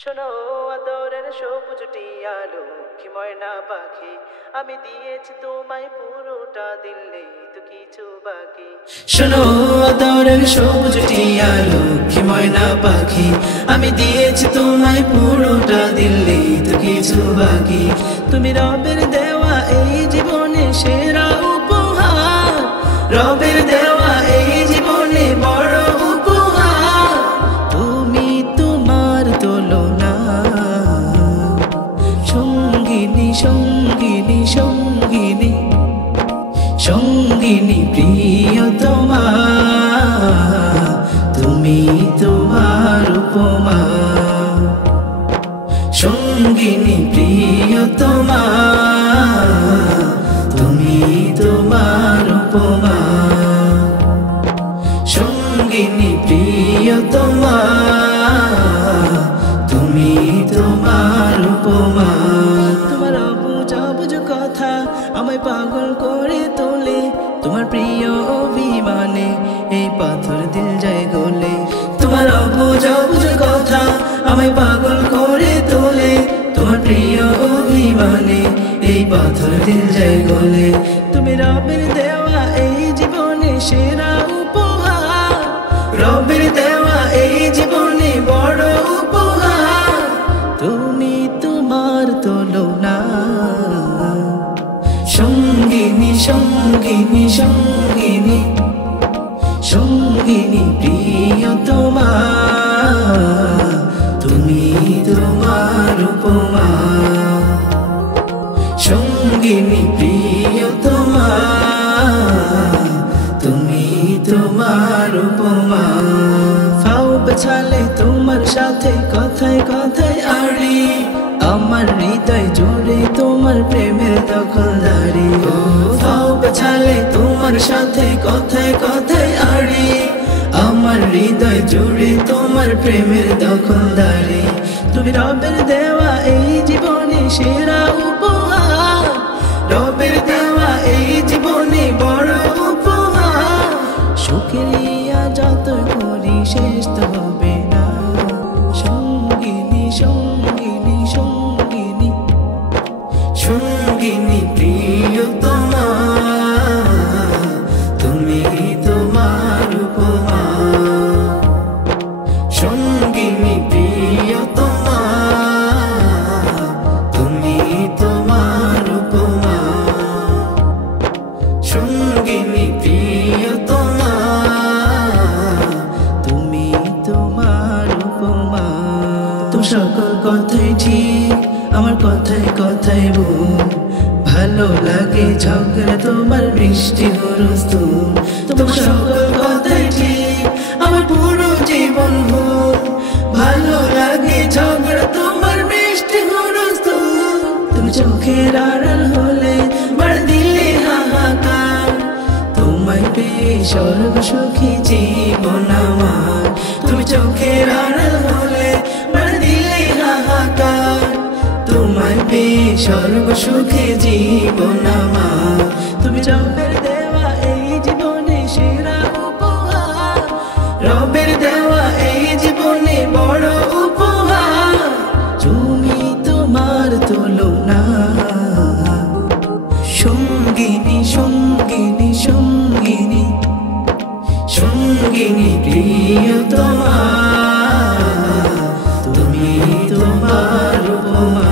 শোনো আদরের সবুজ টিয়া লক্ষ্মী ময়না পাখি, আমি দিয়েছি তোমায় পুরোটা, দিলে তো কিছু বাকি। শোনো আদরের সবুজ টিয়া লক্ষ্মী ময়না পাখি, আমি দিয়েছি তোমায় পুরোটা, দিলে তো কিছু বাকি। তুমি রবের দেওয়া এই জীবনে সেরা উপহার, রবের দেওয়া এই জীবনে বড় উপহার। তুমি তোমার তুলনা সঙ্গিনী সঙ্গিনী সঙ্গিনী সঙ্গিনী প্রিয়তমা, তুমি তোমার উপমা। সঙ্গিনী প্রিয়তমা, তুমি তোমার উপমা। সঙ্গিনী প্রিয়তমা, তুমি তোমার উপমা। তোমার অবুঝ অবুঝ কথা আমায় পাগল করে তোলে, তোমার প্রিয় অভিমানে এই পাথর দিল যায় গলে। তোমার অবুঝ অবুঝ কথা আমায় পাগল করে তোলে, তোমার প্রিয় অভিমানে এই পাথর দিল যায় গলে। তুমি রবের দেওয়া এই জীবনে সেরা উপহার, রবের দেওয়া এই জীবনে বড় উপহার। তুমি তোমার তুলনা সঙ্গিনী সঙ্গিনী সঙ্গিনী সঙ্গিনী প্রিয়তমা, তুমি তোমার উপমা। সঙ্গিনী প্রিয়তমা, তুমি তোমার উপমা। ফাও পেছালে তোমার সাথে কথায় কথায় আড়ি, আমার হৃদয় জুড়ে তোমার প্রেমের দখলদারি। ও ফাও পেছালে তোমার সাথে কথায় কথায় আড়ি, আমার হৃদয় জুড়ে তোমার প্রেমের দখলদারি। তুমি রবের দেওয়া এই জীবনে সেরা উপহার, রবের দেওয়া এই জীবনে বড় উপহার। শুকরিয়া যত করি শেষ তো হবে না। সঙ্গিনী সঙ্গিনী সঙ্গিনী সঙ্গিনী প্রিয়তমা, তুমি তোমার উপমা। সঙ্গিনী প্রিয়তমা, তুমি তোমার উপমা। সঙ্গিনী প্রিয়তমা, তুমি তোমার উপমা। তো সকল কথাই ঠিক, আমার কথায় কথায় ভুল, ভালো লাগে ঝগড়া তোমার মিষ্টি হুরুস্তুল। তোমার সকল কথাই ঠিক, আমার পুরো জীবন ভুল, ভালো লাগে ঝগড়া তোমার মিষ্টি হুরুস্তুল। তুমি চোখের আড়াল হলে বাড় দিলে হাহাকার, তোমায় পেয়ে স্বর্গ সুখী জীবন আমার। তুমি চোখের আড়াল হলে বাড় দিলে হাহাকার, তোমায় পেয়ে স্বর্গ সুখী জীবন আমার। তুমি রবের দেওয়া এই জীবনে সেরা উপহার, রবের দেওয়া এই জীবনে বড় উপহার। তুমি তোমার তুলনা সঙ্গিনী সঙ্গিনী সঙ্গিনী সঙ্গিনী প্রিয়তমা, তুমি তোমার উপমা।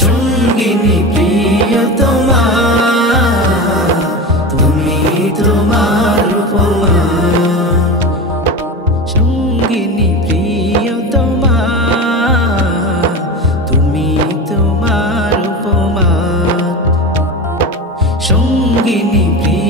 সঙ্গিনী প্রিয়তমা, তুমি তোমার উপমা। সঙ্গিনী প্রিয়তমা, তুমি তোমার উপমা। সঙ্গিনী প্রিয়